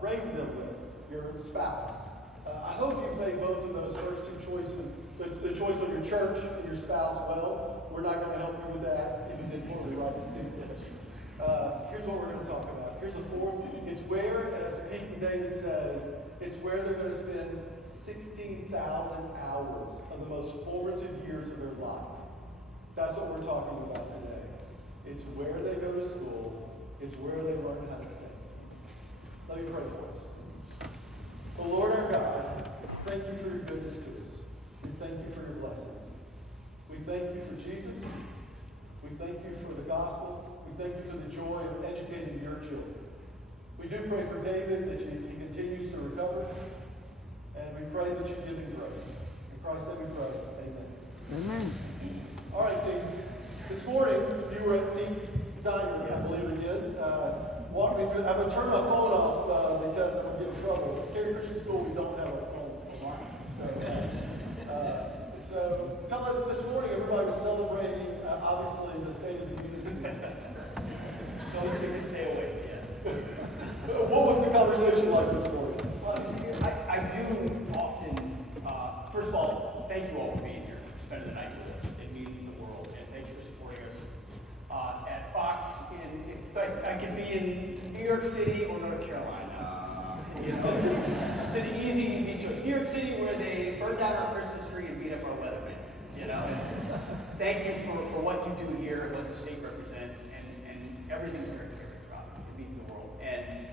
raise them with, your spouse. I hope you've made both of those first two choices, the choice of your church and your spouse well. We're not going to help you with that if you did poorly right at here's what we're going to talk about. Here's a fourth. It's where, as Pete and David said, it's where they're going to spend 16,000 hours of the most formative years of their life. That's what we're talking about today. It's where they go to school. It's where they learn how to think. Let me pray for us. Oh, Lord our God, thank you for your goodness to us. We thank you for your blessings. We thank you for Jesus. We thank you for the gospel. We thank you for the joy of educating your children. We do pray for David that he continues to recover. And we pray that you give him grace. In Christ's name we pray. Amen. Amen. All right, Kings. This morning, you were at Pete's Diner, I believe it did. Walk me through. I'm going to turn my phone off because I'm going to get in trouble. At Cary Christian School, we don't have a phone. So tell us this morning, everybody was celebrating, obviously, the State of the Union. Tell us we can stay awake. Yeah. What was the conversation like this morning? Well, you see, I do often, first of all, thank you all for being here, spending the night with us. It means the world, and thank you for supporting us at Fox. It's like I could be in New York City or North Carolina. It's an easy choice. New York City, where they burned down our Christmas tree and beat up our weatherman. Thank you for what you do here, what the state represents, and everything we're here about. It means the world. And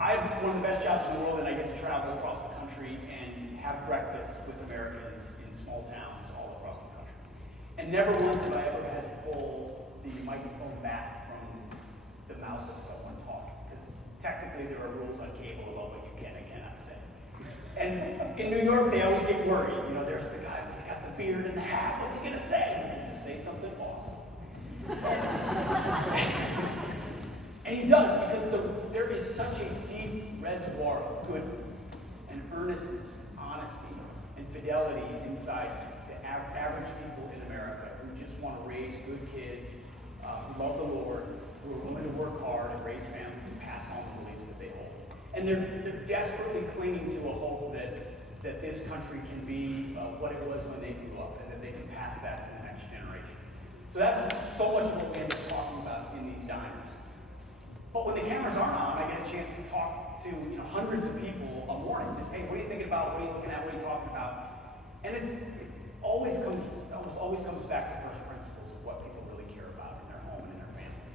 I have one of the best jobs in the world, and I get to travel across the country and have breakfast with Americans in small towns all across the country. And never once have I ever had to pull the microphone back from the mouth of someone talking, because technically there are rules on cable about what you can and cannot say. And in New York, they always get worried. There's the guy who's got the beard and the hat. What's he going to say? He's going to say something awesome. And he does, because there is such a deep reservoir of goodness and earnestness, honesty, and fidelity inside the average people in America who just want to raise good kids, who love the Lord, who are willing to work hard and raise families and pass on the beliefs that they hold. And they're desperately clinging to a hope that this country can be what it was when they grew up, and that they can pass that to the next generation. So that's so much of what we end up talking about in these diners. But when the cameras aren't on, I get a chance to talk to hundreds of people a morning. Just, hey, what are you thinking about? What are you looking at? What are you talking about? And it almost always comes back to first principles of what people really care about in their home and in their family.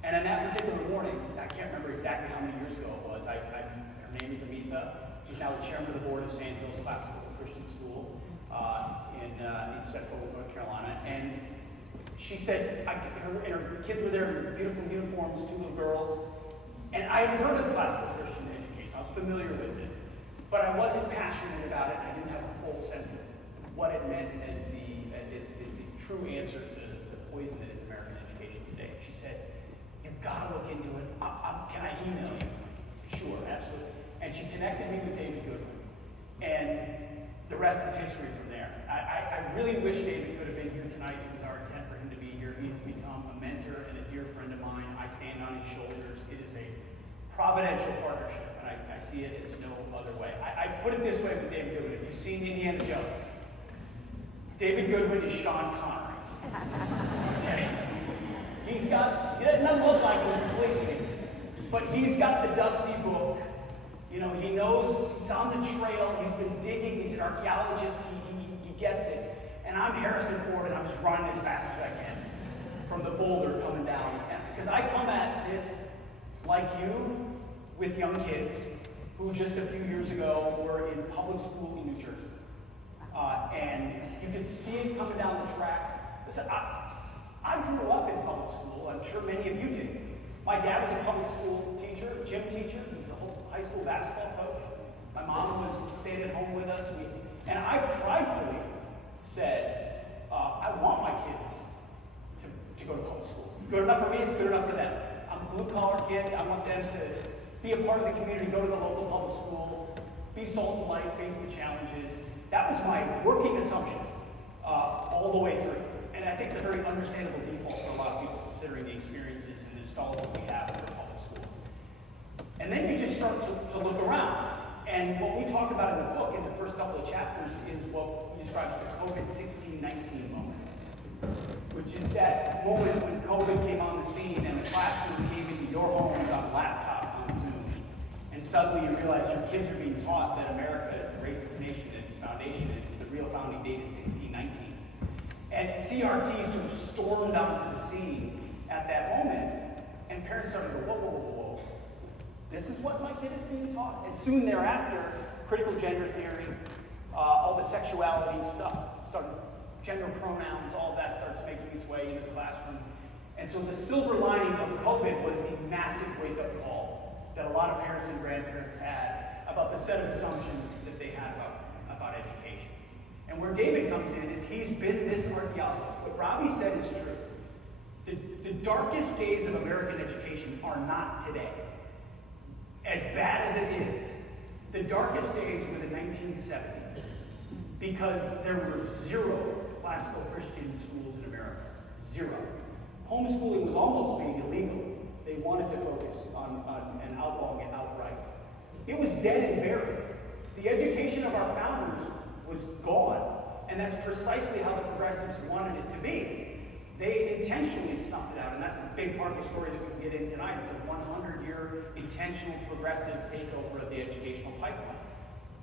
And in that particular morning, I can't remember exactly how many years ago it was. Her name is Amitha. She's now the chairman of the board of Sand Hills Classical Christian School in Central North Carolina. And she said, her kids were there in beautiful uniforms, two little girls. And I had heard of classical Christian education. I was familiar with it. But I wasn't passionate about it. I didn't have a full sense of what it meant as the true answer to the poison that is American education today. She said, you've got to look into it. Can I email you? Sure, absolutely. And she connected me with David Goodwin. And the rest is history from there. I really wish David could have been here tonight. It was our intent for him to be here. He has become a mentor and a dear friend of mine. I stand on his shoulders. It is a providential partnership, and I see it as no other way. I put it this way with David Goodwin. If you've seen Indiana Jones, David Goodwin is Sean Connery. Okay? He doesn't look like him completely, but he's got the dusty book. He knows, he's on the trail, he's been digging, he's an archaeologist, he gets it. And I'm Harrison Ford, and I'm just running as fast as I can from the boulder coming down. Because I come at this, like you, with young kids who just a few years ago were in public school in New Jersey. And you could see it coming down the track. Listen, I grew up in public school. I'm sure many of you did. My dad was a public school teacher, gym teacher, the whole high school basketball coach. My mom stayed at home with us. And I pridefully said, I want my kids to go to public school. It's good enough for me, it's good enough for them. I'm a blue-collar kid. I want them to be a part of the community, go to the local public school, be salt and light, face the challenges. That was my working assumption all the way through. And I think it's a very understandable default for a lot of people, considering the experiences and nostalgia we have for public school. And then you just start to look around. And what we talk about in the book, in the first couple of chapters, is what we describe as the COVID-16-19 moment, which is that moment when COVID came on the scene and the classroom came into your home on a laptop on Zoom. And suddenly you realize your kids are being taught that America is a racist nation and its foundation, and the real founding date is 1619. And CRT sort of stormed onto the scene at that moment, and parents started to go, whoa, whoa, whoa, whoa. This is what my kid is being taught? And soon thereafter, critical gender theory, all the sexuality stuff started, gender pronouns, all of that starts making its way into the classroom. And so the silver lining of COVID was a massive wake-up call that a lot of parents and grandparents had about the set of assumptions that they had about education. And where David comes in is he's been this archaeologist. What Robbie said is true. The darkest days of American education are not today. As bad as it is, the darkest days were the 1970s, because there were 0 classical Christian schools in America. 0. Homeschooling was almost made illegal. They wanted to focus on and outlawing it outright. It was dead and buried. The education of our founders was gone, and that's precisely how the progressives wanted it to be. They intentionally snuffed it out, and that's a big part of the story that we can get in tonight. It's a 100-year intentional progressive takeover of the educational pipeline.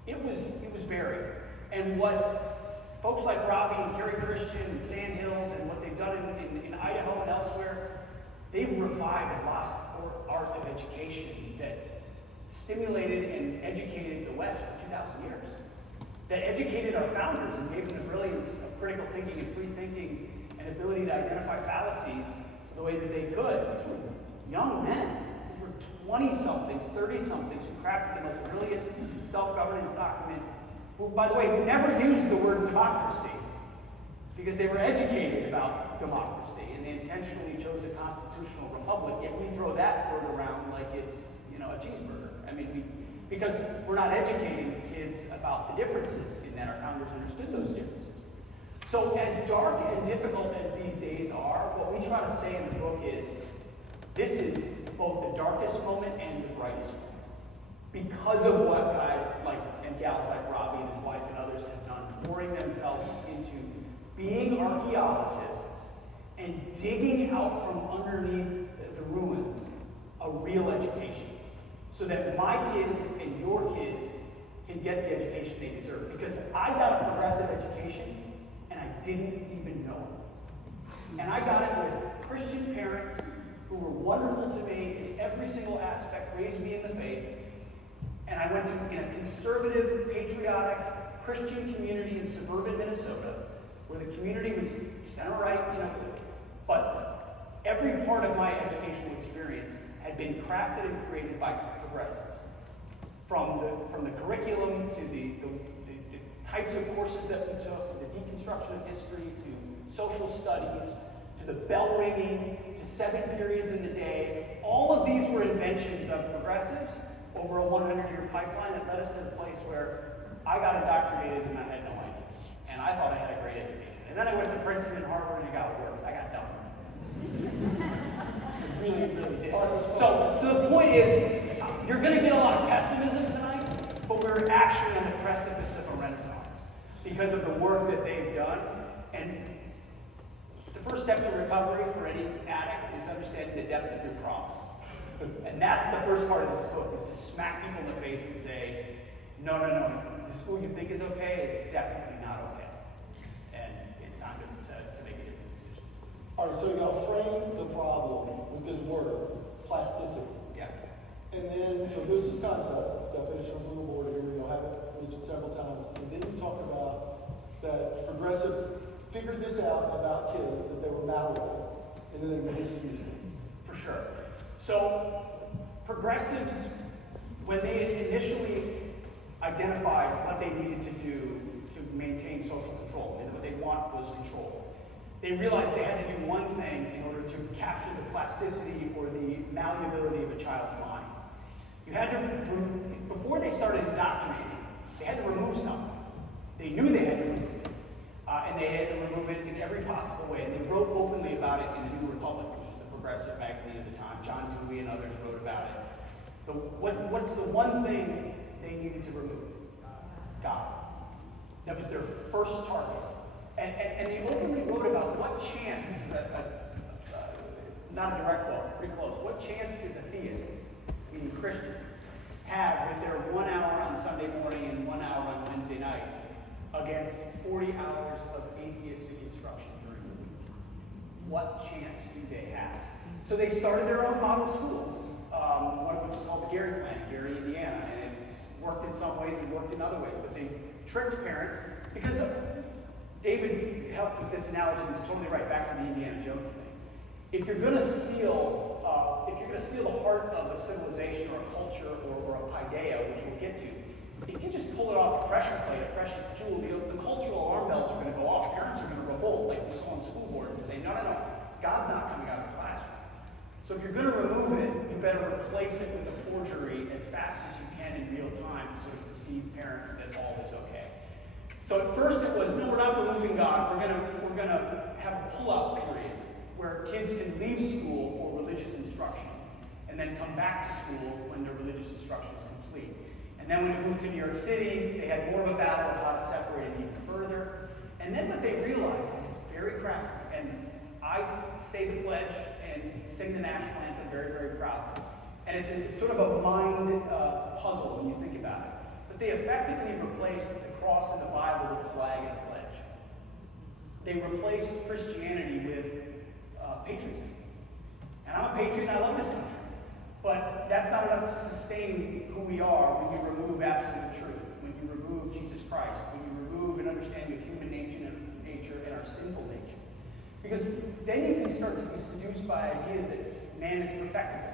It was buried. And what folks like Robbie and Gary Christian and Sandhills and what they've done in Idaho and elsewhere, they've revived a lost art of education that stimulated and educated the West for 2,000 years. That educated our founders and gave them the brilliance of critical thinking and free thinking and ability to identify fallacies the way that they could. These were young men. These were 20-somethings, 30-somethings who crafted the most brilliant self-governance document, who, by the way, who never used the word democracy because they were educated about democracy and they intentionally chose a constitutional republic, yet we throw that word around like it's, a cheeseburger. I mean, because we're not educating kids about the differences in that our founders understood those differences. So as dark and difficult as these days are, what we try to say in the book is, this is both the darkest moment and the brightest moment. Because of what guys like and gals like Robbie and his wife and others have done, pouring themselves into being archaeologists and digging out from underneath the ruins a real education, so that my kids and your kids can get the education they deserve. Because I got a progressive education and I didn't even know it. And I got it with Christian parents who were wonderful to me in every single aspect, raised me in the faith. And I went to in a conservative, patriotic, Christian community in suburban Minnesota, where the community was center-right, but every part of my educational experience had been crafted and created by progressives. From the curriculum to the types of courses that we took, to the deconstruction of history, to social studies, to the bell ringing, to 7 periods in the day. All of these were inventions of progressives over a 100-year pipeline that led us to the place where I got indoctrinated and I had no idea. And I thought I had a great education. And then I went to Princeton and Harvard and I got worse. I got dumb. I really, really did. So the point is, you're going to get a lot of pessimism tonight, but we're actually on the precipice of a renaissance because of the work that they've done. And the first step to recovery for any addict is understanding the depth of your problem. And that's the first part of this book, is to smack people in the face and say, no, the school you think is okay is definitely not okay. And it's time to make a different decision. All right, so you're going to frame the problem with this word, plasticity. Yeah. And then, so there's this concept, definition on the board here, you'll have it mentioned several times. And then you talk about that progressives figured this out about kids, that they were malleable, and then they misused it. For sure. So, progressives, when they initially identified what they needed to do to maintain social control, and what they want was control, they realized they had to do one thing in order to capture the plasticity or the malleability of a child's mind. You had to, before they started indoctrinating, they had to remove something. They knew they had to remove it. And they had to remove it in every possible way. And they wrote openly about it in the New Republic, which was the progressive magazine at the time. John Dewey and others wrote about it. What's the one thing they needed to remove? God. That was their first target. And they openly wrote about what chance, this is not a direct quote, pretty close, what chance did the theists, meaning Christians, have with their 1 hour on Sunday morning and 1 hour on Wednesday night against 40 hours of atheistic instruction during the week? What chance do they have? So they started their own model schools, one of which is called the Gary Plan, Gary, Indiana, and it's worked in some ways and worked in other ways, but they tricked parents because David helped with this analogy, and he's totally right, back to the Indiana Jones thing. If you're going to steal the heart of a civilization or a culture or a paideia, which we'll get to, if you just pull it off a pressure plate, a precious jewel, the cultural alarm bells are going to go off. Parents are going to revolt, like we saw on school board, and say, no, God's not coming out of the classroom. So if you're going to remove it, you better replace it with a forgery as fast as you can in real time to sort of deceive parents that all is okay. So at first it was, no, we're not removing God. We're gonna have a pull-out period where kids can leave school for religious instruction and then come back to school when their religious instruction is complete. And then when it moved to New York City, they had more of a battle of how to separate it even further. And then what they realized, and it's very crafty, and I say the pledge and sing the national anthem very, very proudly. And it's sort of a mind puzzle when you think about it. But they effectively replaced the cross in the Bible with a flag and a pledge. They replaced Christianity with patriotism. And I'm a patriot and I love this country. But that's not enough to sustain who we are when you remove absolute truth, when you remove Jesus Christ, when you remove an understanding of human nature and our sinful nature. Because then you can start to be seduced by ideas that man is perfectible.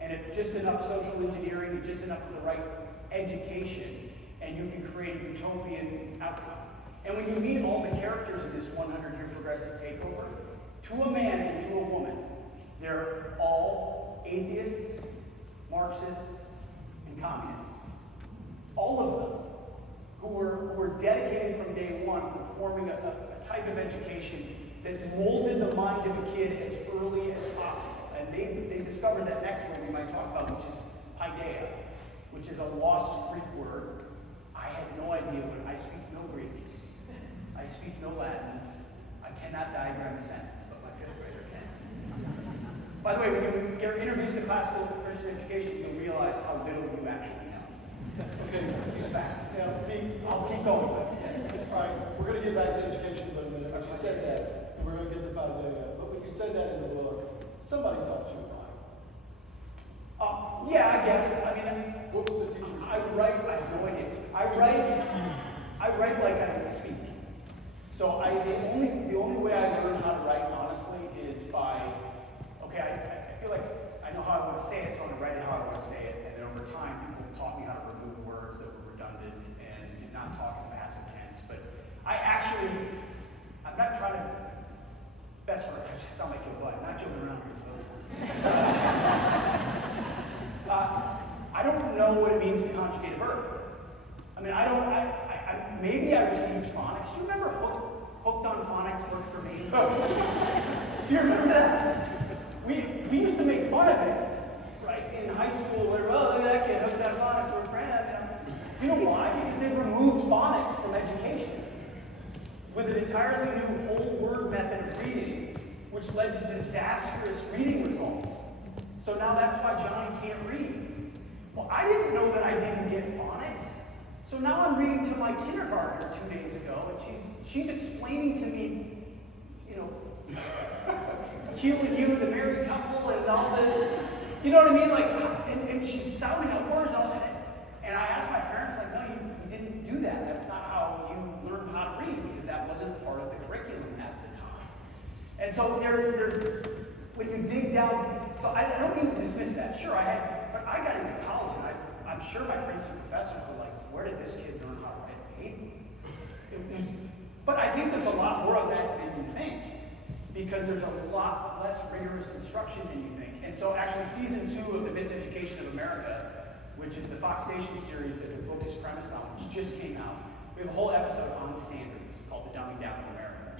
And if just enough social engineering and just enough of the right education, and you can create a utopian outcome. And when you meet all the characters in this 100-year progressive takeover, to a man and to a woman, they're all atheists, Marxists, and communists. All of them who were dedicated from day one for forming a type of education that molded the mind of a kid as early as possible. And they discovered that next word we might talk about, which is paideia, which is a lost Greek word. I had no idea what I speak no Greek. I speak no Latin. I cannot diagram a sentence, but my 5th grader can. By the way, when you get introduced to classical Christian education, you'll realize how little you actually know. Okay. It's fact. Yeah, Pete, I'll keep going. all right, we're going to get back to education in a minute. But you said that, and we're going to get to paideia. But when you said that in the book, somebody taught you about it. Yeah, I guess. I mean, What was the teacher? I have no idea. I write like I speak. So the only way I learn how to write, honestly, is by, okay, I feel like I know how I want to say it, so I'm going to write it how I want to say it. And then over time, people taught me how to remove words that were redundant and did not talk in the passive tense. But I'm not trying to, best friend, I sound like Joe Biden, not joking around here. I don't know what it means to conjugate a verb. I mean, maybe I received phonics. Do you remember Hooked on Phonics worked for me? Do you remember that? We used to make fun of it, right? In high school, where, oh, look at that kid, hooked on phonics, we're friends. You know why? Because they removed phonics from education with an entirely new whole word method of reading, which led to disastrous reading results. So now that's why Johnny can't read. Well, I didn't know that I didn't get phonics. So now I'm reading to my kindergartner 2 days ago, and she's explaining to me, you know, Q and U, the married couple, and all the, you know what I mean? Like, and she's sounding out words all that. And I asked my parents, like, no, you didn't do that. That's not how you learn how to read, because that wasn't part of the curriculum at the time. And so when you dig down, so I don't mean to dismiss that. Sure, but I got into college, and I'm sure my Princeton professors were like, where did this kid learn how to write a paper? But I think there's a lot more of that than you think, because there's a lot less rigorous instruction than you think. And so actually season 2 of The Miseducation of America, which is the Fox Station series that the book is premised on, which just came out, we have a whole episode on standards called The Dumbing Down of America.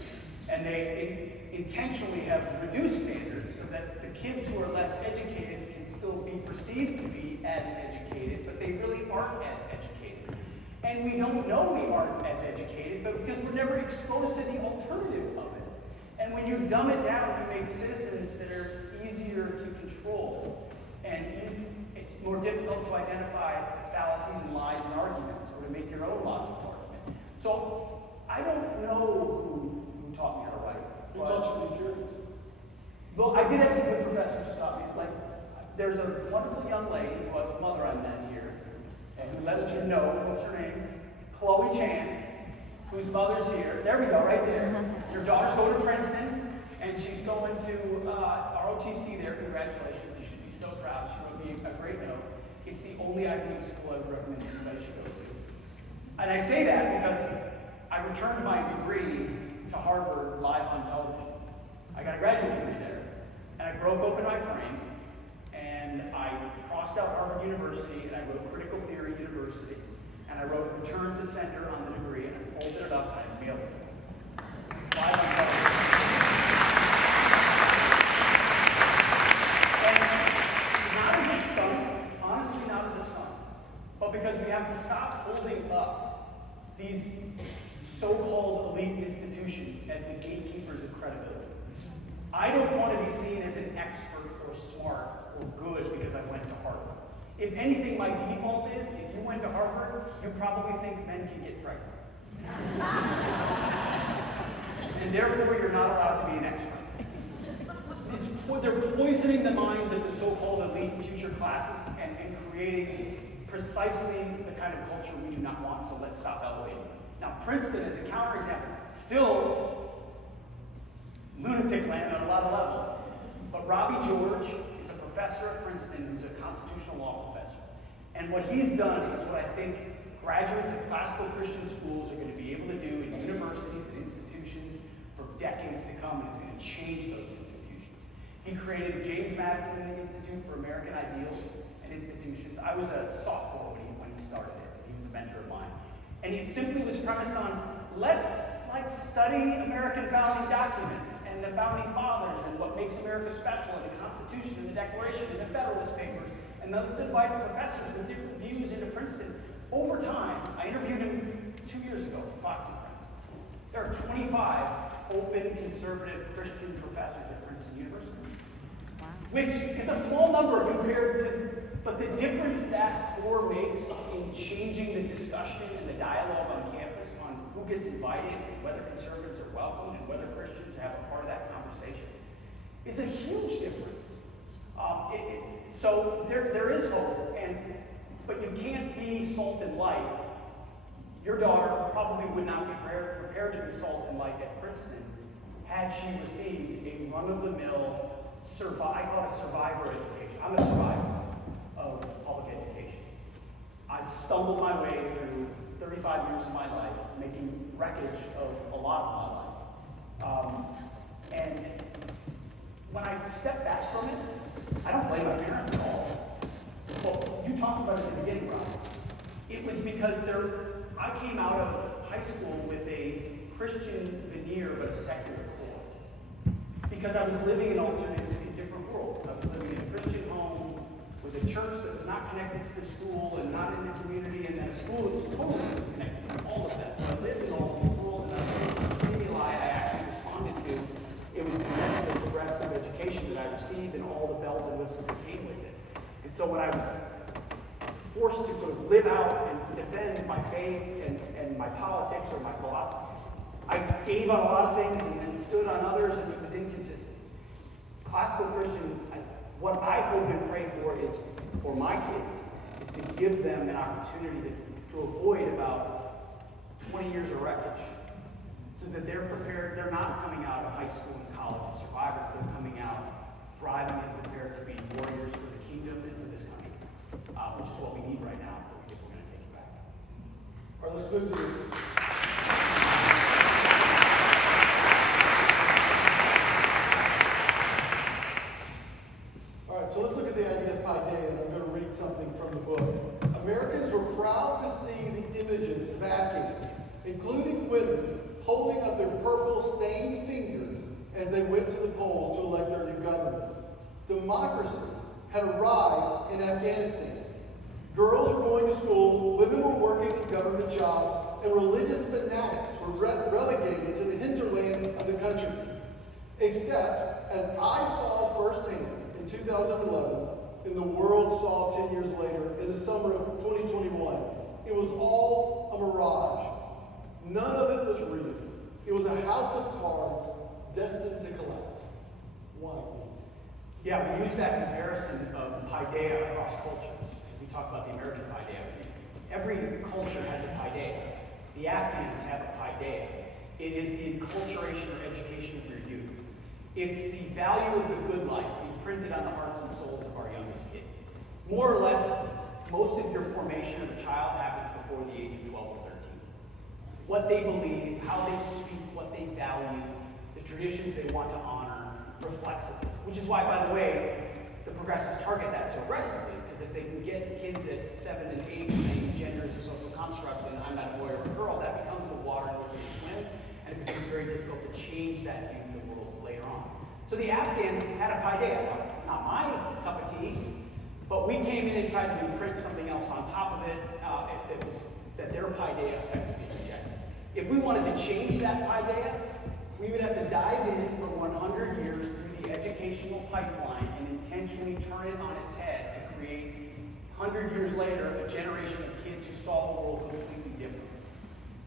And they intentionally have reduced standards so that the kids who are less educated can can still be perceived to be as educated, but they really aren't as educated. And we don't know we aren't as educated, but because we're never exposed to the alternative of it. And when you dumb it down, you make citizens that are easier to control. And it's more difficult to identify fallacies and lies and arguments, or to make your own logical argument. So I don't know who taught me how to write. Who taught you to be curious? Well, I did have some good professors who taught me. Like, there's a wonderful young lady who was a mother I met here, and who let you know, what's her name? Chloe Chan, whose mother's here. There we go, right there. Your daughter's going to Princeton, and she's going to ROTC there. Congratulations, you should be so proud. She wrote me a great note. It's the only Ivy League school I would recommend anybody should go to. And I say that because I returned my degree to Harvard live on television. I got a graduate degree there, and I broke open my frame, and I crossed out Harvard University, and I wrote Critical Theory University, and I wrote Return to Center on the degree, and I folded it up, and I mailed it to them. Live on television. And not as a stunt, honestly not as a stunt, but because we have to stop holding up these so-called elite institutions as the gatekeepers of credibility. I don't want to be seen as an expert or smart or good because I went to Harvard. If anything, my default is, if you went to Harvard, you probably think men can get pregnant. And therefore, you're not allowed to be an expert. They're poisoning the minds of the so-called elite future classes and creating precisely the kind of culture we do not want, so let's stop elevating it. Now, Princeton is a counterexample. Still lunatic land on a lot of levels. But Robbie George is a professor at Princeton who's a constitutional law professor. And what he's done is what I think graduates of classical Christian schools are going to be able to do in universities and institutions for decades to come, and it's going to change those institutions. He created the James Madison Institute for American Ideals and Institutions. I was a sophomore when he started it. He was a mentor of mine. And he simply was premised on, let's study American founding documents and the founding fathers and what makes America special, and the Constitution and the Declaration and the Federalist Papers, and let's invite professors with different views into Princeton. Over time, I interviewed him 2 years ago for Fox and Friends. There are 25 open, conservative Christian professors at Princeton University, which is a small number compared to, but the difference that core makes in changing the discussion and the dialogue on campus on who gets invited and whether conservatives are welcome and whether Christians have a part of that conversation is a huge difference. So there is hope, but you can't be salt and light. Your daughter probably would not be prepared to be salt and light at Princeton had she received a run-of-the-mill I call it a survivor education. I'm a survivor of public education. I stumbled my way through 35 years of my life, making wreckage of a lot of my life. And when I step back from it, I don't blame my parents at all. Well, you talked about it at the beginning, Rob. It was because I came out of high school with a Christian veneer but a secular core. Because I was living in different worlds. I was living in a Christian home with a church that was not connected to the school and not in the community, and then a school that was totally disconnected from all of that. So I lived in all of these worlds, and I was the stimuli I actually responded to. It was the secular progressive education that I received and all the bells and whistles that came with it. And so when I was forced to sort of live out and defend my faith and my politics or my philosophy, I gave on a lot of things and then stood on others, and it was inconsistent. Classical Christian, what I hope and pray for is, for my kids, is to give them an opportunity to avoid about 20 years of wreckage, so that they're prepared. They're not coming out of high school and college as survivors. They're coming out thriving and prepared to be warriors for the kingdom and for this country, which is what we need right now if we're going to take it back. All right, let's move to so let's look at the idea of paideia, and I'm going to read something from the book. Americans were proud to see the images of Afghans, including women, holding up their purple stained fingers as they went to the polls to elect their new government. Democracy had arrived in Afghanistan. Girls were going to school, women were working in government jobs, and religious fanatics were relegated to the hinterlands of the country. Except, as I saw firsthand in 2011, and the world saw 10 years later, in the summer of 2021, it was all a mirage. None of it was real. It was a house of cards destined to collapse. Why? Yeah, we use that comparison of paideia across cultures. We talk about the American paideia. Every culture has a paideia. The Afghans have a paideia. It is the enculturation or education of your youth. It's the value of the good life imprinted on the hearts and souls of our youngest kids. More or less, most of your formation of a child happens before the age of 12 or 13. What they believe, how they speak, what they value, the traditions they want to honor reflects it. Which is why, by the way, the progressives target that so aggressively, because if they can get kids at 7 and 8 saying gender is a social construct and I'm not a boy or a girl, that becomes the water in which they swim, and it becomes very difficult to change that view of the world later on. So the Afghans had a paideia. It's not my cup of tea, but we came in and tried to imprint something else on top of it that their paideia effectively rejected. If we wanted to change that paideia, we would have to dive in for 100 years through the educational pipeline and intentionally turn it on its head to create, 100 years later, a generation of kids who saw the world completely different.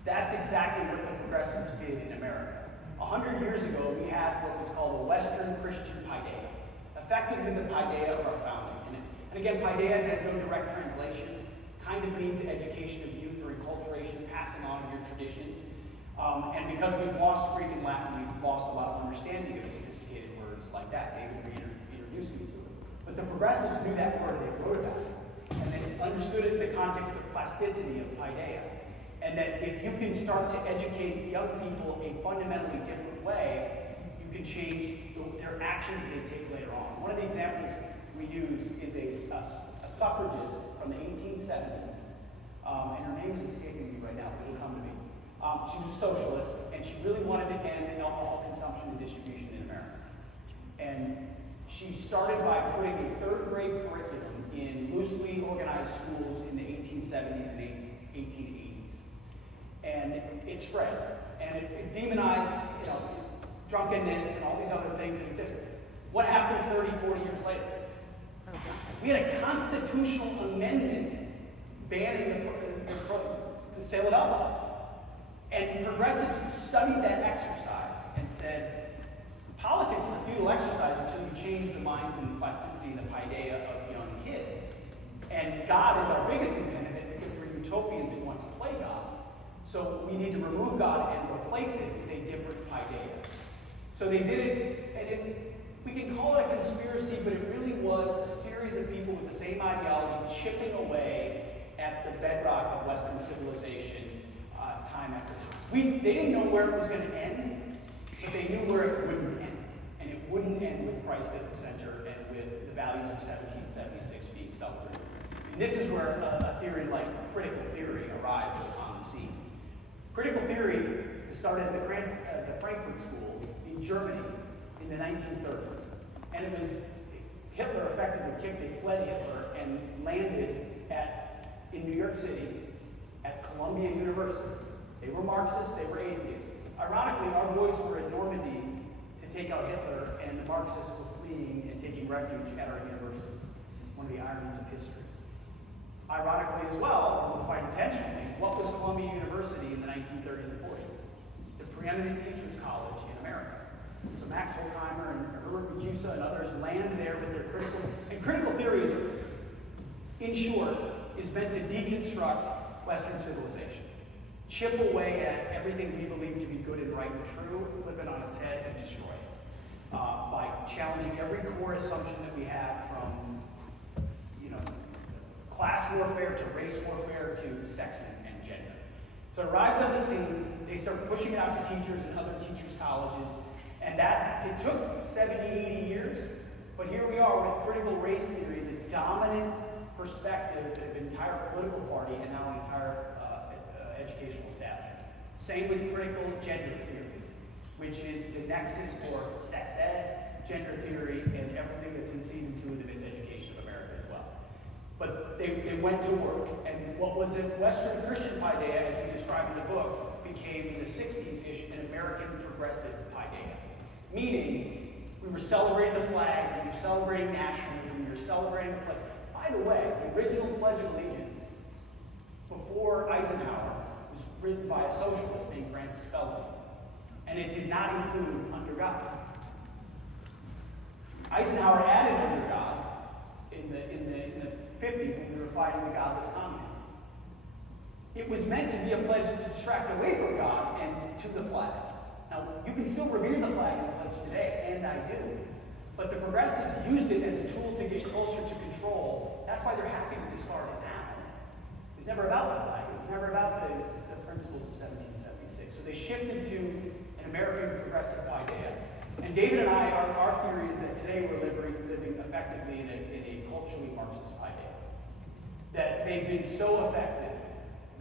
That's exactly what the progressives did in America. 100 years ago, we had what was called a Western Christian paideia, effectively the paideia of our founding. And again, paideia has no direct translation, kind of means education of youth or enculturation, passing on of your traditions. And because we've lost Greek and Latin, we've lost a lot of understanding of sophisticated words like that. David introduced me to it. But the progressives knew that word, they wrote about it. And they understood it in the context of plasticity of paideia. And that if you can start to educate young people a fundamentally different way, you can change their actions they take later on. One of the examples we use is a suffragist from the 1870s, and her name is escaping me right now, but it'll come to me. She was a socialist, and she really wanted to end alcohol consumption and distribution in America. And she started by putting a third grade curriculum in loosely organized schools in the 1870s and 1880s. And it spread, and it demonized, drunkenness and all these other things that existed. What happened 30, 40 years later? We had a constitutional amendment banning the sale of alcohol. And progressives studied that exercise and said, politics is a futile exercise until you change the minds and the plasticity and the paideia of young kids. And God is our biggest impediment because we're utopians who want to play God. So we need to remove God and replace it with a different paideia. So they did it, and we can call it a conspiracy, but it really was a series of people with the same ideology chipping away at the bedrock of Western civilization time after time. They didn't know where it was going to end, but they knew where it wouldn't end. And it wouldn't end with Christ at the center and with the values of 1776 being celebrated. And this is where a theory like critical theory arrives on the scene. Critical theory started at the Frankfurt School in Germany in the 1930s. And it was Hitler effectively they fled Hitler and landed in New York City at Columbia University. They were Marxists, they were atheists. Ironically, our boys were at Normandy to take out Hitler, and the Marxists were fleeing and taking refuge at our university. One of the ironies of history. Ironically as well, quite intentionally, what was Columbia University in the 1930s and 40s? The preeminent teachers' college in America. So Max Horkheimer and Herbert Mancuso and others land there with their critical theory is, in short, is meant to deconstruct Western civilization. Chip away at everything we believe to be good and right and true, flip it on its head, and destroy it. By challenging every core assumption that we have from, class warfare to race warfare to sex and gender. So it arrives on the scene, they start pushing it out to teachers and other teachers' colleges, and it took 70, 80 years, but here we are with critical race theory, the dominant perspective of an entire political party and now an entire educational establishment. Same with critical gender theory, which is the nexus for sex ed, gender theory, and everything that's in season 2 of the miseducation of But they went to work, and what was a Western Christian paideia, as we describe in the book, became in the 60s-ish an American progressive paideia. Meaning, we were celebrating the flag, we were celebrating nationalism, we were celebrating the pledge. By the way, the original Pledge of Allegiance, before Eisenhower, was written by a socialist named Francis Bellamy, and it did not include under God. Eisenhower added under God in the 50s when we were fighting the godless communists. It was meant to be a pledge to distract away from God and to the flag. Now, you can still revere the flag in the pledge today, and I do. But the progressives used it as a tool to get closer to control. That's why they're happy to discard it now. It was never about the flag. It was never about the principles of 1776. So they shifted to an American progressive idea. And David and I, our theory is that today we're living effectively in a culturally Marxist idea. That they've been so effective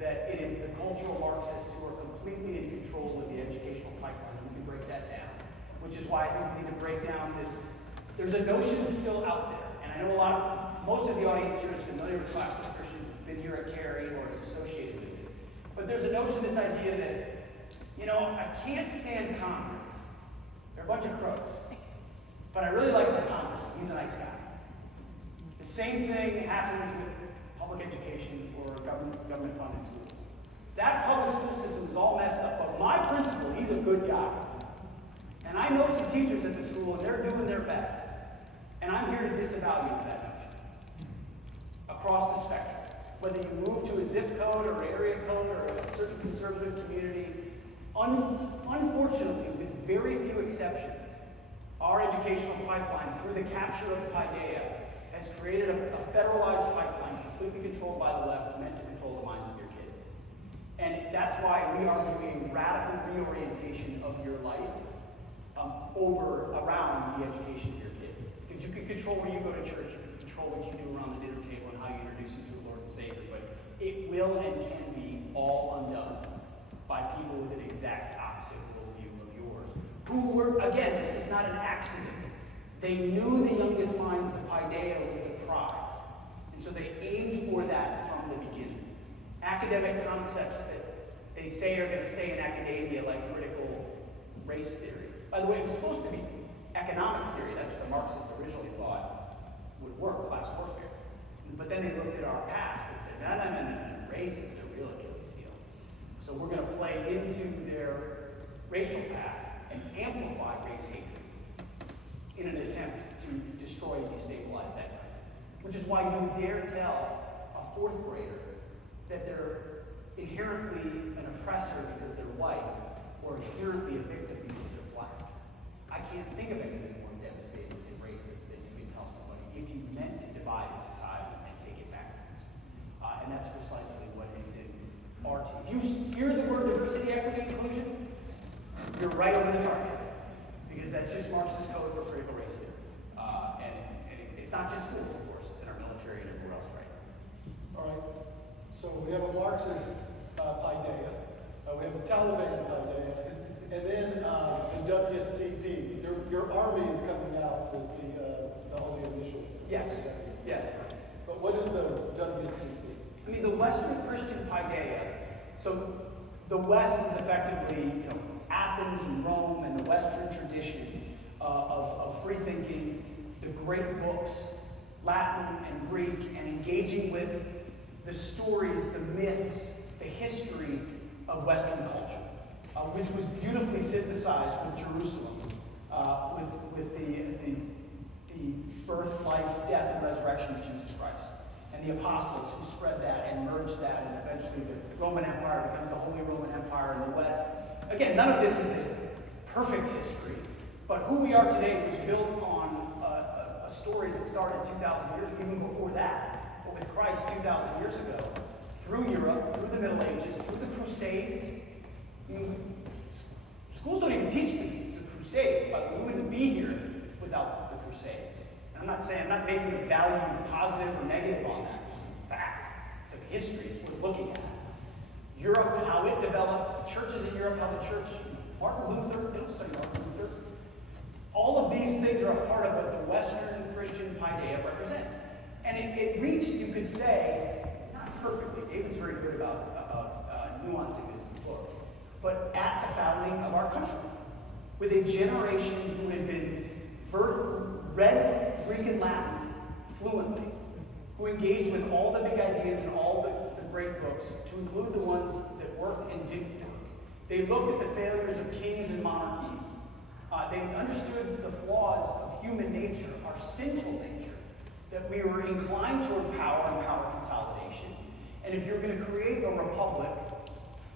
that it is the cultural Marxists who are completely in control of the educational pipeline. We can break that down. Which is why I think we need to break down this. There's a notion still out there, and I know most of the audience here is familiar with classical Christian, has been here at Carey or is associated with it. But there's a notion, this idea that, I can't stand Congress. They're a bunch of crooks. But I really like the congressman. He's a nice guy. The same thing happens with public education or government-funded schools. That public school system is all messed up, but my principal, he's a good guy. And I know some teachers at the school, and they're doing their best. And I'm here to disavow you of that notion. Across the spectrum. Whether you move to a zip code or an area code or a certain conservative community, unfortunately, with very few exceptions, our educational pipeline, through the capture of paideia, has created a federalized pipeline completely controlled by the left, meant to control the minds of your kids. And that's why we are doing a radical reorientation of your life around the education of your kids. Because you can control where you go to church, you can control what you do around the dinner table and how you introduce them to the Lord and Savior, but it will and can be all undone by people with an exact opposite worldview of yours. Who were, again, this is not an accident. They knew the youngest minds, the paideia was the prize. And so they aimed for that from the beginning. Academic concepts that they say are going to stay in academia, like critical race theory. By the way, it was supposed to be economic theory. That's what the Marxists originally thought would work, class warfare. But then they looked at our past and said, no, race is the real Achilles heel. So we're going to play into their racial past and amplify race hatred in an attempt to destroy and destabilize that country. Which is why you dare tell a fourth grader that they're inherently an oppressor because they're white or inherently a victim because they're black. I can't think of anything more devastating and racist than you can tell somebody if you meant to divide a society and take it backwards. And that's precisely what is in our team. If you hear the word diversity, equity, inclusion, you're right over the target. Because that's just Marxist code for critical race theory. And it's not just schools, of course. It's in our military and everywhere else right now. All right. So we have a Marxist paideia. We have the Taliban paideia. And then the WSCP. Your army is coming out with all the initials. Yes. Yes. But what is the WSCP? I mean, the Western Christian paideia. So the West is effectively, Athens and Rome and the Western tradition of free thinking, the great books, Latin and Greek, and engaging with the stories, the myths, the history of Western culture, which was beautifully synthesized with Jerusalem, with the birth, life, death, and resurrection of Jesus Christ, and the apostles who spread that and merged that, and eventually the Roman Empire becomes the Holy Roman Empire in the West. Again, none of this is a perfect history, but who we are today was built on a story that started 2,000 years, even before that, but with Christ 2,000 years ago, through Europe, through the Middle Ages, through the Crusades. Schools don't even teach the Crusades, but we wouldn't be here without the Crusades. And I'm not making a value positive or negative on that. It's just a fact. It's a history. It's worth looking at. Europe and how it developed, churches in Europe, how the church, Martin Luther, they don't study Martin Luther. All of these things are a part of what the Western Christian paideia represents. And it reached, you could say, not perfectly, David's very good about nuancing this in the book, but at the founding of our country, with a generation who had been read Greek and Latin fluently, who engaged with all the big ideas and all the great books, to include the ones that worked and didn't work. They looked at the failures of kings and monarchies. They understood the flaws of human nature, our sinful nature, that we were inclined toward power and power consolidation. And if you're going to create a republic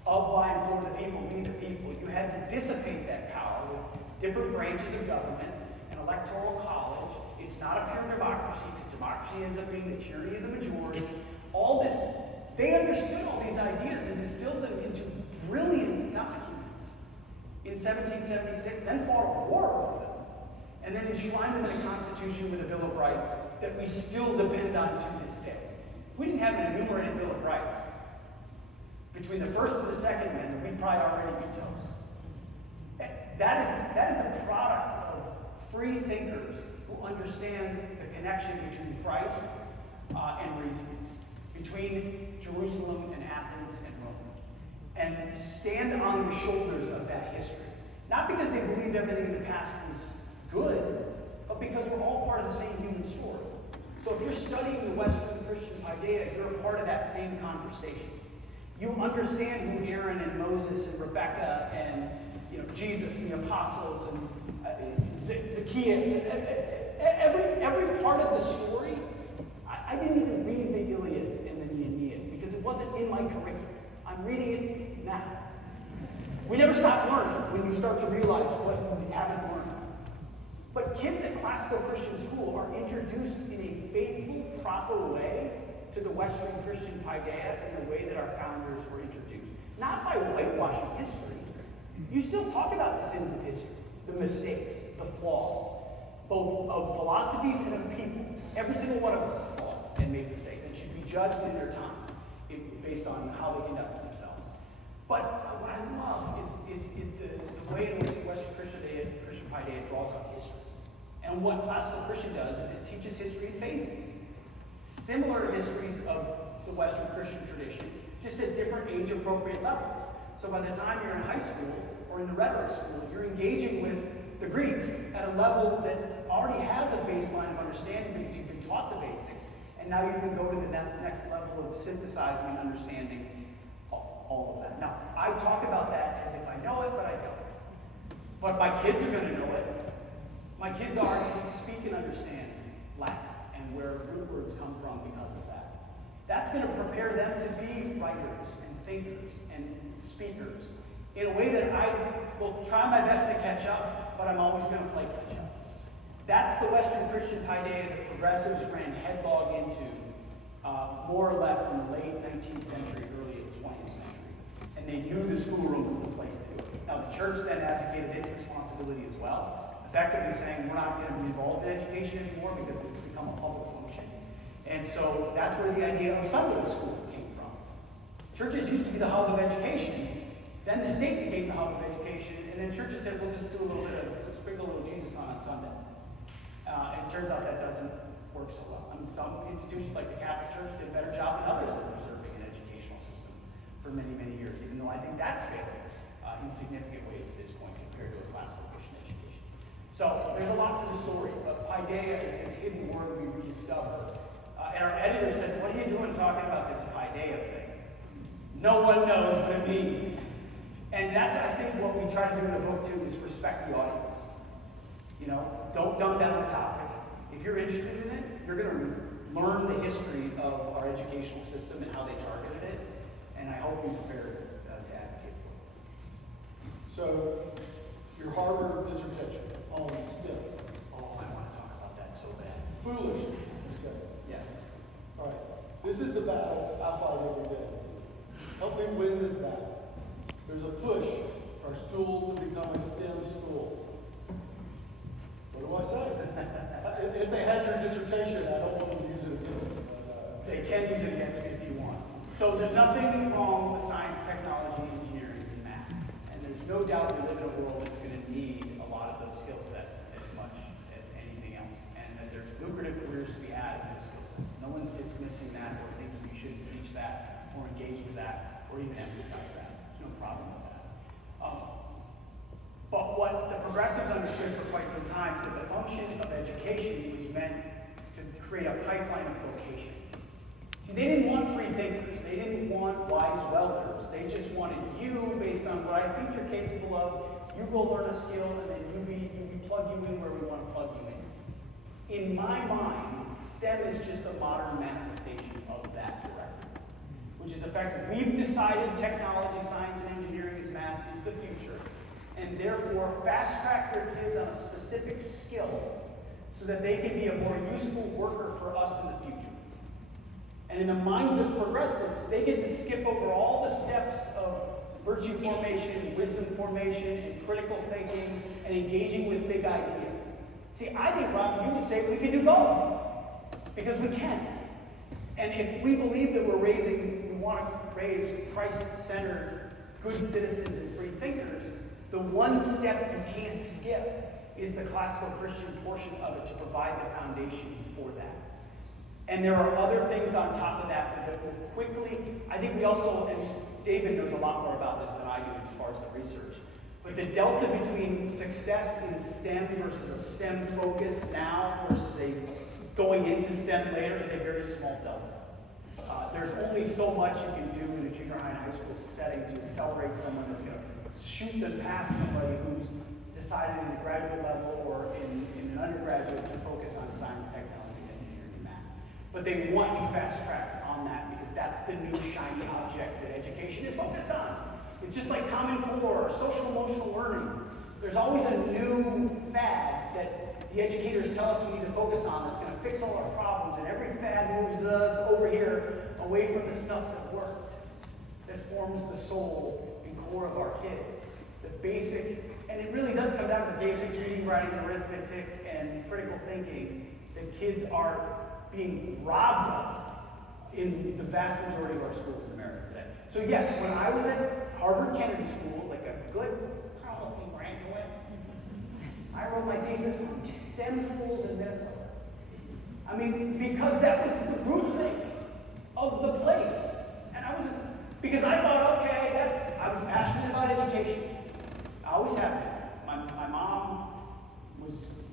of, by, and for the people, we the people, you had to dissipate that power with different branches of government, an electoral college. It's not a pure democracy, because democracy ends up being the tyranny of the majority. All this, they understood all these ideas and distilled them into brilliant documents in 1776, then fought a war over them, and then enshrined them in a constitution with a Bill of Rights that we still depend on to this day. If we didn't have an enumerated Bill of Rights, between the First and the Second Amendment, we'd probably already be toast. That is the product of free thinkers who understand the connection between Christ and reason, between Jerusalem and Athens and Rome, and stand on the shoulders of that history. Not because they believed everything in the past was good, but because we're all part of the same human story. So if you're studying the Western Christian Paideia, you're a part of that same conversation. You understand who Aaron and Moses and Rebecca and Jesus and the apostles and Zacchaeus, every part of the story. I didn't even read the Iliad and the Aeneid because it wasn't in my curriculum. I'm reading it now. We never stop learning when you start to realize what we haven't learned. But kids at classical Christian school are introduced in a faithful, proper way to the Western Christian Paideia in the way that our founders were introduced. Not by whitewashing history. You still talk about the sins of history, the mistakes, the flaws, both of philosophies and of people. Every single one of us is flawed and made mistakes and should be judged in their time based on how they conduct themselves. But what I love is the way in which the Western Christian Paideia draws up history. And what classical Christian does is it teaches history in phases. Similar histories of the Western Christian tradition, just at different age-appropriate levels. So by the time you're in high school or in the rhetoric school, you're engaging with the Greeks at a level that already has a baseline of understanding because you've been taught the basics, and now you can go to the next level of synthesizing and understanding all of that. Now, I talk about that as if I know it, but I don't. But my kids are going to know it. My kids already can speak and understand Latin and where root words come from because of that. That's going to prepare them to be writers and thinkers and speakers in a way that I will try my best to catch up, but I'm always going to play catch up. That's the Western Christian Paideia that progressives ran headlong into more or less in the late 19th century, early 20th century. And they knew the schoolroom was the place to do it. Now the church then advocated its responsibility as well, effectively saying we're not going to be involved in education anymore because it's become a public function. And so that's where the idea of Sunday school came from. Churches used to be the hub of education, then the state became the hub of education, and then churches said, we'll just do a little bit of, let's sprinkle a little Jesus on Sunday. And it turns out that doesn't work so well. I mean, some institutions like the Catholic Church did a better job than others of preserving an educational system for many, many years, even though I think that's failing in significant ways at this point compared to a classical Christian education. So there's a lot to the story, but Paideia is this hidden word we rediscover. And our editor said, what are you doing talking about this Paideia thing? No one knows what it means. And that's, I think, what we try to do in the book, too, is respect the audience. Don't dumb down the topic. If you're interested in it, you're going to learn the history of our educational system and how they targeted it. And I hope you're prepared to advocate for it. So, your Harvard dissertation on STEM. Oh, I want to talk about that so bad. Foolishness, you said. Yes. All right. This is the battle I fight every day. Help me win this battle. There's a push for our school to become a STEM school. What do I say? If they had your dissertation, I don't want them to use it against me. They can use it against me if you want. So there's nothing wrong with science, technology, engineering, and math. And there's no doubt we live in a world that's going to need a lot of those skill sets as much as anything else. And that there's lucrative careers to be had in those skill sets. No No one's dismissing that or thinking you shouldn't teach that or engage with that or even emphasize that. There's no problem with that. But what the progressives understood for quite some time is that the function of education was meant to create a pipeline of vocation. See, they didn't want free thinkers. They didn't want wise welders. They just wanted you, based on what I think you're capable of, you go learn a skill, and then we plug you in where we want to plug you in. In my mind, STEM is just a modern manifestation of that directive, which is effective. We've decided technology, science, and engineering is math is the future, and therefore fast-track your kids on a specific skill so that they can be a more useful worker for us in the future. And in the minds of progressives, they get to skip over all the steps of virtue formation, wisdom formation, and critical thinking, and engaging with big ideas. See, I think, Rob, you would say we can do both, because we can. And if we believe that we want to raise Christ-centered, good citizens and free thinkers, the one step you can't skip is the classical Christian portion of it to provide the foundation for that. And there are other things on top of that that will quickly, I think we also, and David knows a lot more about this than I do as far as the research, but the delta between success in STEM versus a STEM focus now versus a going into STEM later is a very small delta. There's only so much you can do in a junior high and high school setting to accelerate someone that's going to shoot them past somebody who's decided in the graduate level or in an undergraduate to focus on science, technology, engineering, and math. But they want you fast-tracked on that because that's the new shiny object that education is focused on. It's just like Common Core or social emotional learning. There's always a new fad that the educators tell us we need to focus on that's going to fix all our problems, and every fad moves us over here away from the stuff that worked, that forms the soul and core of our kids. The basic, and it really does come down to the basic reading, writing, arithmetic, and critical thinking that kids are being robbed of in the vast majority of our schools in America today. So yes, when I was at Harvard Kennedy School, like a good policy graduate, I wrote my thesis on STEM schools in Minnesota. I mean, because that was the groupthink of the place. And because I thought, okay, I was passionate about education. I always have been. My mom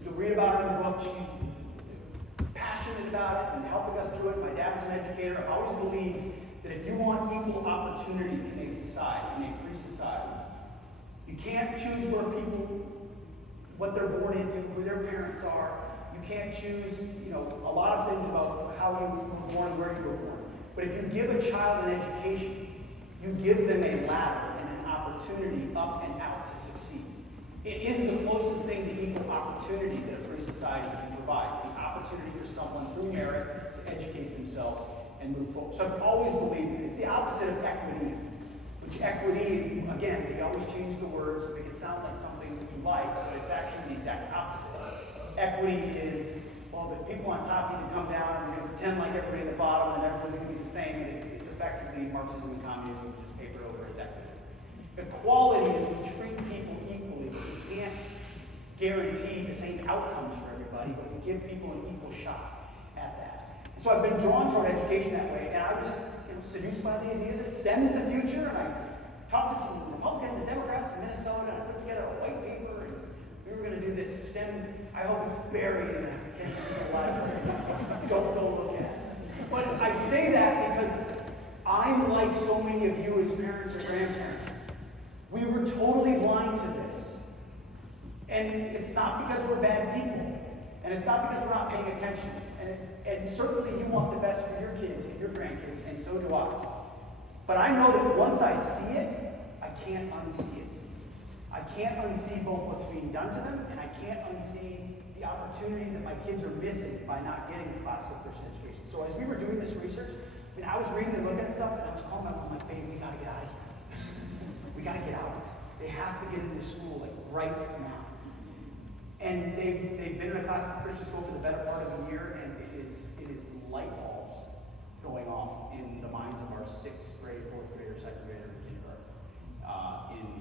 you read about her in the book, she's passionate about it and helping us through it. My dad was an educator. I've always believed that if you want equal opportunity in a society, in a free society, you can't choose what they're born into, who their parents are. You can't choose, a lot of things about how you were born and where you were born. But if you give a child an education, you give them a ladder and an opportunity up and out to succeed. It is the closest thing to equal opportunity that a free society can provide. The opportunity for someone through merit to educate themselves and move forward. So I've always believed it's the opposite of equity, which equity is, again, they always change the words to make it sound like something that you like, but it's actually the exact opposite. Equity is, the people on top need to come down and we're going to pretend like everybody at the bottom and everyone's going to be the same, and it's effectively Marxism and communism just papered over as equity. Equality is we treat people equally, but we can't guarantee the same outcomes for everybody, but we give people an equal shot at that. So I've been drawn toward education that way, and I was seduced by the idea that STEM is the future, and I talked to some Republicans and Democrats in Minnesota, and I put together a white paper, and we were going to do this STEM. I hope it's buried in the Kensington Library. Don't go look at it. But I say that because I'm like so many of you as parents or grandparents. We were totally blind to this. And it's not because we're bad people. And it's not because we're not paying attention. And certainly you want the best for your kids and your grandkids, and so do I. But I know that once I see it, I can't unsee it. I can't unsee both what's being done to them, and I can't unsee the opportunity that my kids are missing by not getting the classical Christian education. So as we were doing this research, I was reading and looking at stuff, and I was calling my mom, like, babe, we gotta get out of here. We gotta get out. They have to get into school, right now. And they've been in a classical Christian school for the better part of a year, and it is light bulbs going off in the minds of our 6th grade, 4th grader, 2nd grader, and kindergarten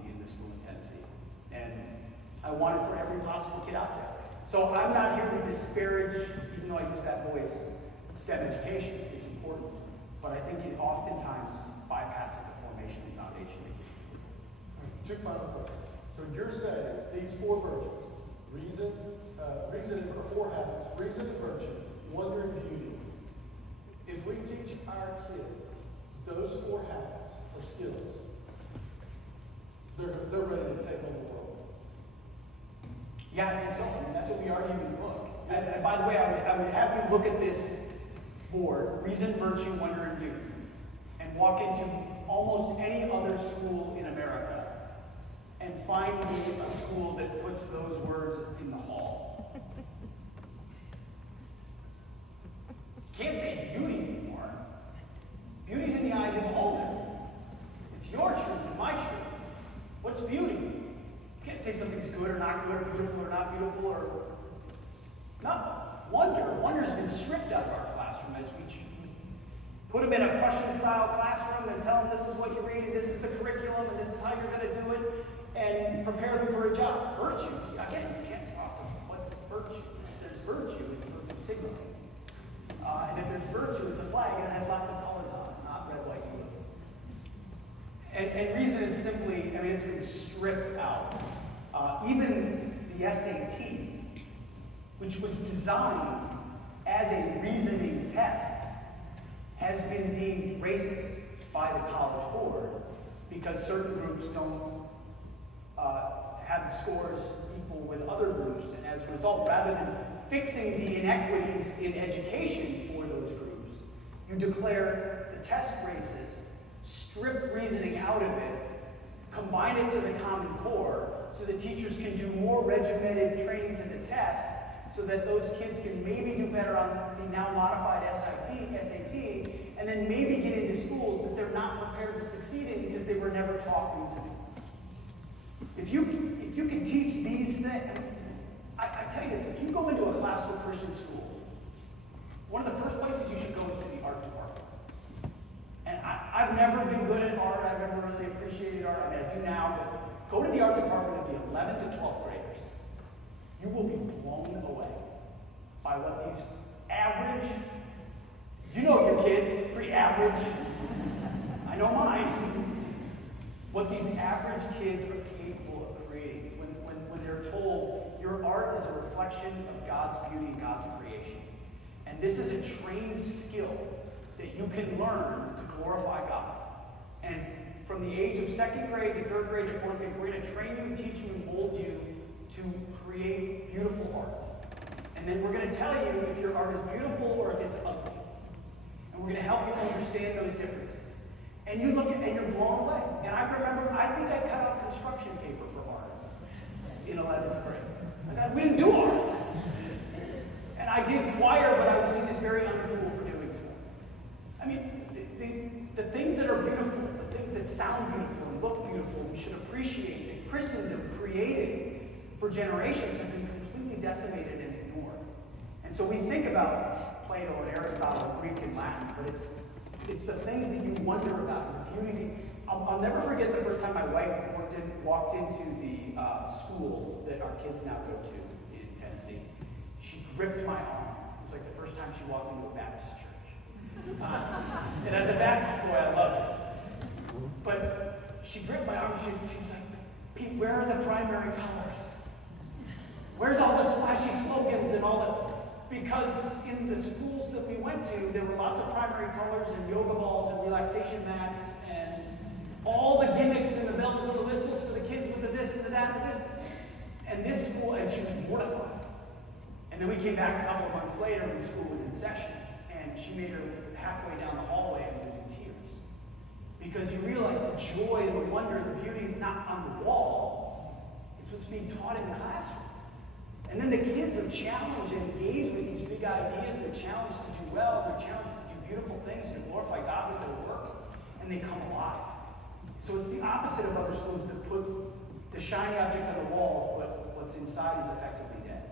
in the school in Tennessee. And I want it for every possible kid out there. So I'm not here to disparage, even though I use that voice, STEM education. It's important. But I think it oftentimes bypasses the formation and foundation that gives it. Two final questions. So you're saying these four virtues, reason or four habits, reason and virtue, wonder and beauty. If we teach our kids those four habits or skills, they're ready to take on the world. Yeah, I think so. I mean, that's what we argue in the book. And by the way, I would have you look at this board, reason, virtue, wonder, and beauty, and walk into almost any other school in America and find me a school that puts those words in the hall. Can't say beauty anymore. Beauty's in the eye of the beholder. It's your truth and my truth. What's beauty? You can't say something's good or not good, or beautiful or not beautiful, or not. Wonder's been stripped out of our classroom as we put them in a Prussian-style classroom and tell them this is what you read, and this is the curriculum, and this is how you're going to do it, and prepare them for a job. Virtue. Again, you can't talk about what's virtue. If there's virtue, it's virtue signaling. And if there's virtue, it's a flag, and it has lots of colors on it, not red, white, and blue. And reason is simply, I mean, it's been stripped out. Even the SAT, which was designed as a reasoning test, has been deemed racist by the College Board because certain groups don't have scores equal with other groups, and as a result, rather than fixing the inequities in education for those groups, you declare the test racist, strip reasoning out of it, combine it to the Common Core, so that teachers can do more regimented training to the test, so that those kids can maybe do better on the now modified SAT, and then maybe get into schools that they're not prepared to succeed in because they were never taught reasoning. If you can teach these things, I tell you this, if you go into a classical Christian school, one of the first places you should go is to the art department. And I've never been good at art, I've never really appreciated art, I mean I do now, but go to the art department of the 11th and 12th graders. You will be blown away by what these average, you know your kids, pretty average, I know mine, what these average kids are capable of creating when they're told your art is a reflection of God's beauty and God's creation. And this is a trained skill that you can learn to glorify God. And from the age of 2nd grade to 3rd grade to 4th grade, we're going to train you, teach you, and mold you to create beautiful art. And then we're going to tell you if your art is beautiful or if it's ugly. And we're going to help you understand those differences. And you look at and you're blown away. And I remember, I think I cut out construction paper for art in 11th grade. We didn't do art. And I did choir, but I was seen as very uncool for doing so. I mean, the things that are beautiful, the things that sound beautiful and look beautiful, we should appreciate that Christendom created for generations have been completely decimated and ignored. And so we think about Plato and Aristotle, Greek and Latin, but it's the things that you wonder about, the beauty. I'll never forget the first time my wife walked into the school that our kids now go to in Tennessee. She gripped my arm. It was like the first time she walked into a Baptist church. And as a Baptist boy, I loved it. But she gripped my arm. She was like, Pete, where are the primary colors? Where's all the splashy slogans and all that? Because in the schools that we went to, there were lots of primary colors and yoga balls and relaxation mats and all the gimmicks and the bells and the whistles for the kids with the this and the that and the this. And this school, and she was mortified. And then we came back a couple of months later when school was in session, and she made her halfway down the hallway and was in tears. Because you realize the joy, the wonder, the beauty is not on the wall, it's what's being taught in the classroom. And then the kids are challenged and engaged with these big ideas. They're challenged to do well. They're challenged to do beautiful things, to glorify God with their work. And they come alive. So it's the opposite of other schools that put the shiny object on the walls, but what's inside is effectively dead.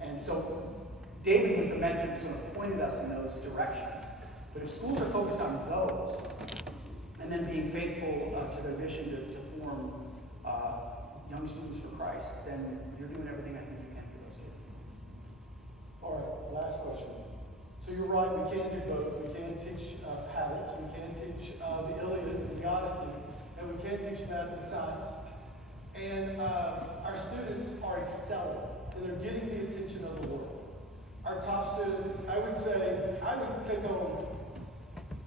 And so David was the mentor that sort of pointed us in those directions. But if schools are focused on those, and then being faithful to their mission to form young students for Christ, then you're doing everything I think you can for those kids. All right, last question. So you're right, we can do both. We can teach habits, we can teach the Iliad and the Odyssey, and we can teach math and science. And our students are excelling, and they're getting the attention of the world. Our top students, I would take on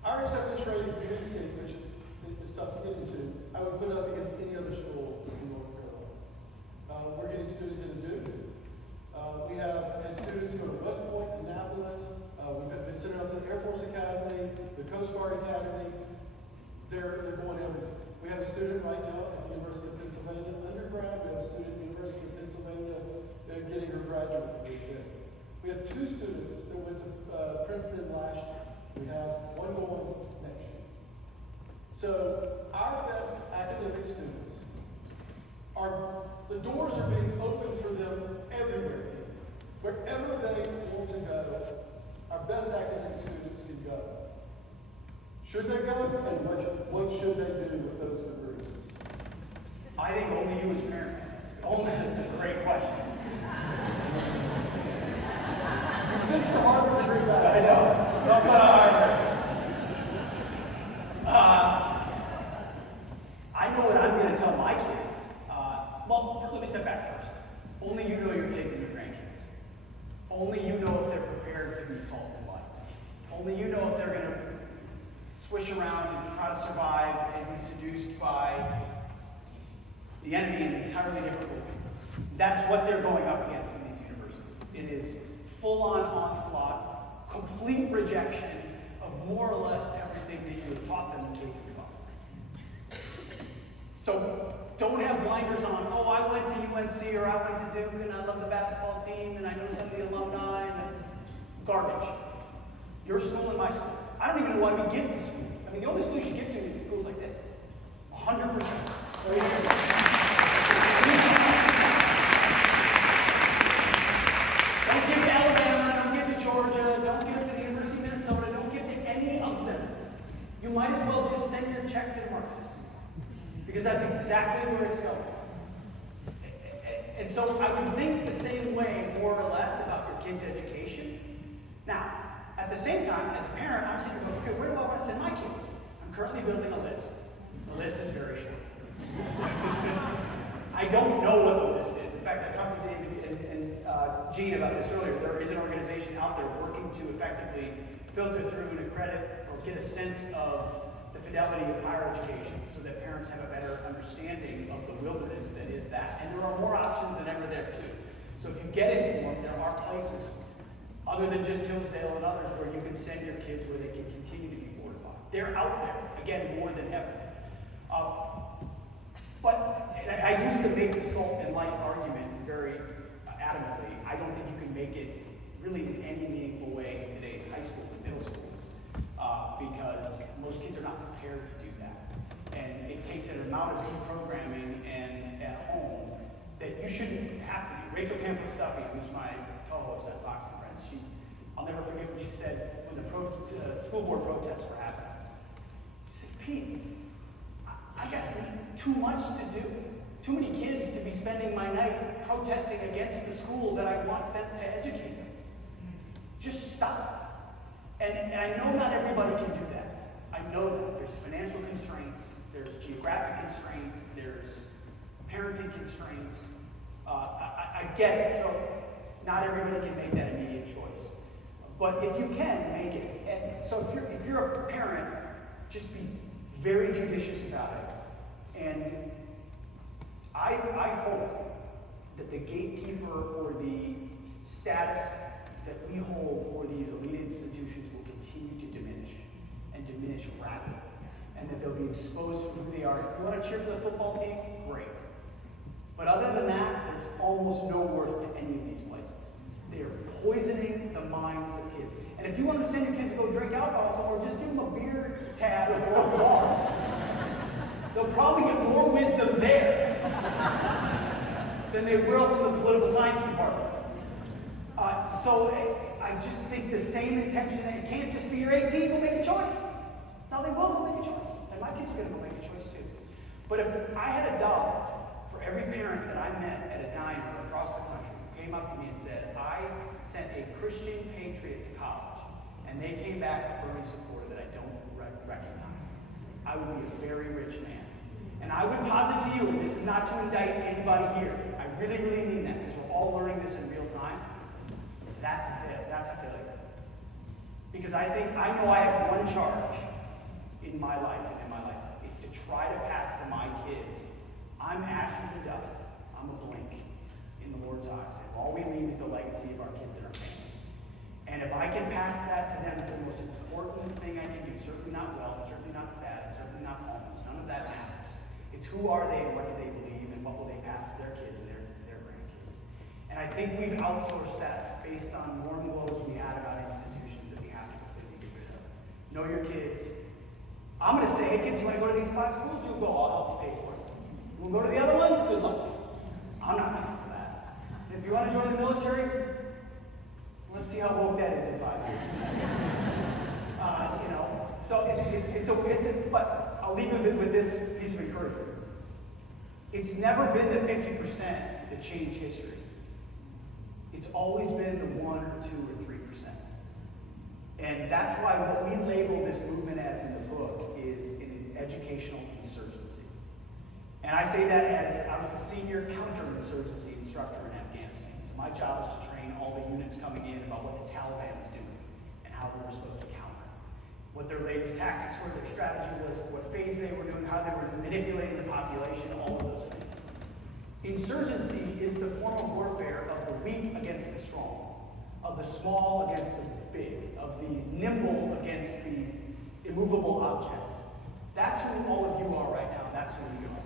our acceptance rate at UNC, which is tough to get into. I would put it up against any other school in North Carolina. We're getting students into Duke. We have had students go to West Point, Annapolis. We've been sent out to the Air Force Academy, the Coast Guard Academy. They're going everywhere. We have a student right now at the University of Pennsylvania undergrad. We have a student at the University of Pennsylvania getting her graduate degree. We have 2 students that went to Princeton last year. We have one going next year. So our best academic students the doors are being opened for them everywhere. Wherever they want to go, our best academic students can go. Should they go? And what should they do with those degrees? I think only you as a parent. That's a great question. You sent your Harvard degree back. I know. Don't go to Harvard. I know what I'm going to tell my kids. Let me step back first. Only you know your kids and your grandkids. Only you know if they're prepared to be salt and light. Only you know if they're going to swish around and try to survive and be seduced by the enemy in an entirely different way. That's what they're going up against in these universities. It is full-on onslaught, complete rejection of more or less everything that you have taught them in K-12. So don't have blinders on. Oh, I went to UNC or I went to Duke and I love the basketball team and I know some of the alumni and garbage. Your school and my school. I don't even know why we give to school. I mean, the only school you should give to is schools like this. 100%. Don't give to Alabama, don't give to Georgia, don't give to the University of Minnesota, don't give to any of them. You might as well just send your check to the Marxists. Because that's exactly where it's going. And so I would think the same way, more or less, about your kids' education. Now, at the same time, as a parent, I'm sitting going, okay, where do I want to send my kids? I'm currently building a list. The list is very short. I don't know what the list is. In fact, I talked to David and Gene about this earlier. There is an organization out there working to effectively filter through and accredit or get a sense of the fidelity of higher education so that parents have a better understanding of the wilderness that is that. And there are more options than ever there too. So if you get informed, there are places other than just Hillsdale and others where you can send your kids where they can continue to be fortified. They're out there, again, more than ever. But I used to make the salt and light argument very adamantly. I don't think you can make it really in any meaningful way in today's high school and middle schools because most kids are not prepared to do that. And it takes an amount of deprogramming and at home that you shouldn't have to do. Rachel Campbell-Stuffy, who's my co-host at Fox and Friends, I'll never forget what she said when the school board protests were happening. She said, Pete, I got too much to do. Too many kids to be spending my night protesting against the school that I want them to educate them. Just stop. And I know not everybody can do that. I know that there's financial constraints, there's geographic constraints, there's parenting constraints. I get it. So not everybody can make that immediate choice. But if you can, make it. And so if you're a parent, just be very judicious about it. And I hope that the gatekeeper or the status that we hold for these elite institutions will continue to diminish and diminish rapidly. And that they'll be exposed for who they are. If you want to cheer for the football team, great. But other than that, there's almost no worth to any of these places. They are poisoning the minds of kids. And if you want to send your kids to go drink alcohol somewhere, just give them a beer tab or a bar. They'll probably get more wisdom there than they will from the political science department. So I just think the same intention that it can't just be your 18 will make a choice. Now they will go make a choice. And my kids are going to go make a choice too. But if I had $1 for every parent that I met at a diner across the country who came up to me and said, I sent a Christian patriot to college, and they came back a Bernie supporter that I don't recognize, I would be a very rich man. And I would posit to you, and this is not to indict anybody here, I really, really mean that, because we're all learning this in real time. That's a failure. That's a failure. Because I know I have one charge in my life and in my lifetime, is to try to pass to my kids. I'm ashes and dust. I'm a blink in the Lord's eyes. And all we leave is the legacy of our kids and our families. And if I can pass that to them, it's the most important thing I can do. Certainly not wealth, certainly not status, certainly not homes. None of that matters. It's who are they and what do they believe and what will they pass to their kids and their grandkids. And I think we've outsourced that based on warm glows we had about institutions that we have to completely get rid of. Know your kids. I'm going to say, hey kids, you want to go to these 5 schools? You go, I'll help you pay for it. You want to go to the other ones? Good luck. I'm not paying for that. And if you want to join the military, let's see how woke that is in 5 years. So but I'll leave you with this piece of encouragement. It's never been the 50% that change history. It's always been the 1 or 2 or 3%. And that's why what we label this movement as in the book is an educational insurgency. And I say that as I was a senior counterinsurgency instructor in Afghanistan. So my job was to train all the units coming in about what the Taliban was doing and how we were supposed to counter it. What their latest tactics were, their strategy was, what phase they were doing, how they were manipulating the population, all of those things. Insurgency is the form of warfare of the weak against the strong, of the small against the big, of the nimble against the immovable object. That's who all of you are right now. That's who we are.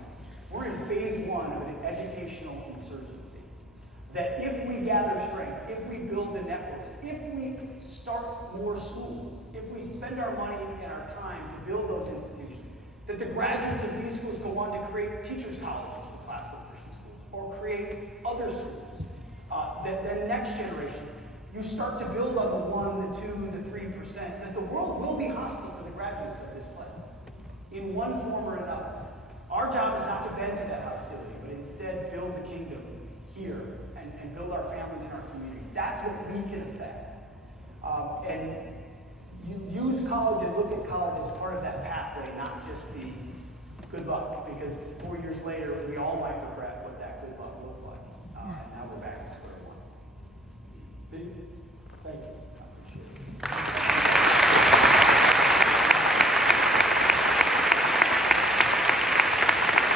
We're in phase 1 of an educational insurgency. That if we gather strength, if we build the networks, if we start more schools, if we spend our money and our time to build those institutions, that the graduates of these schools go on to create teachers' colleges for classical Christian schools, or create other schools, that the next generation, you start to build on the 1, the 2, the 3%, that the world will be hostile to the graduates of this place, in one form or another. Our job is not to bend to that hostility, but instead build the kingdom here and build our families and our communities. That's what we can affect. And you use college and look at college as part of that pathway, not just the good luck, because 4 years later, we all might regret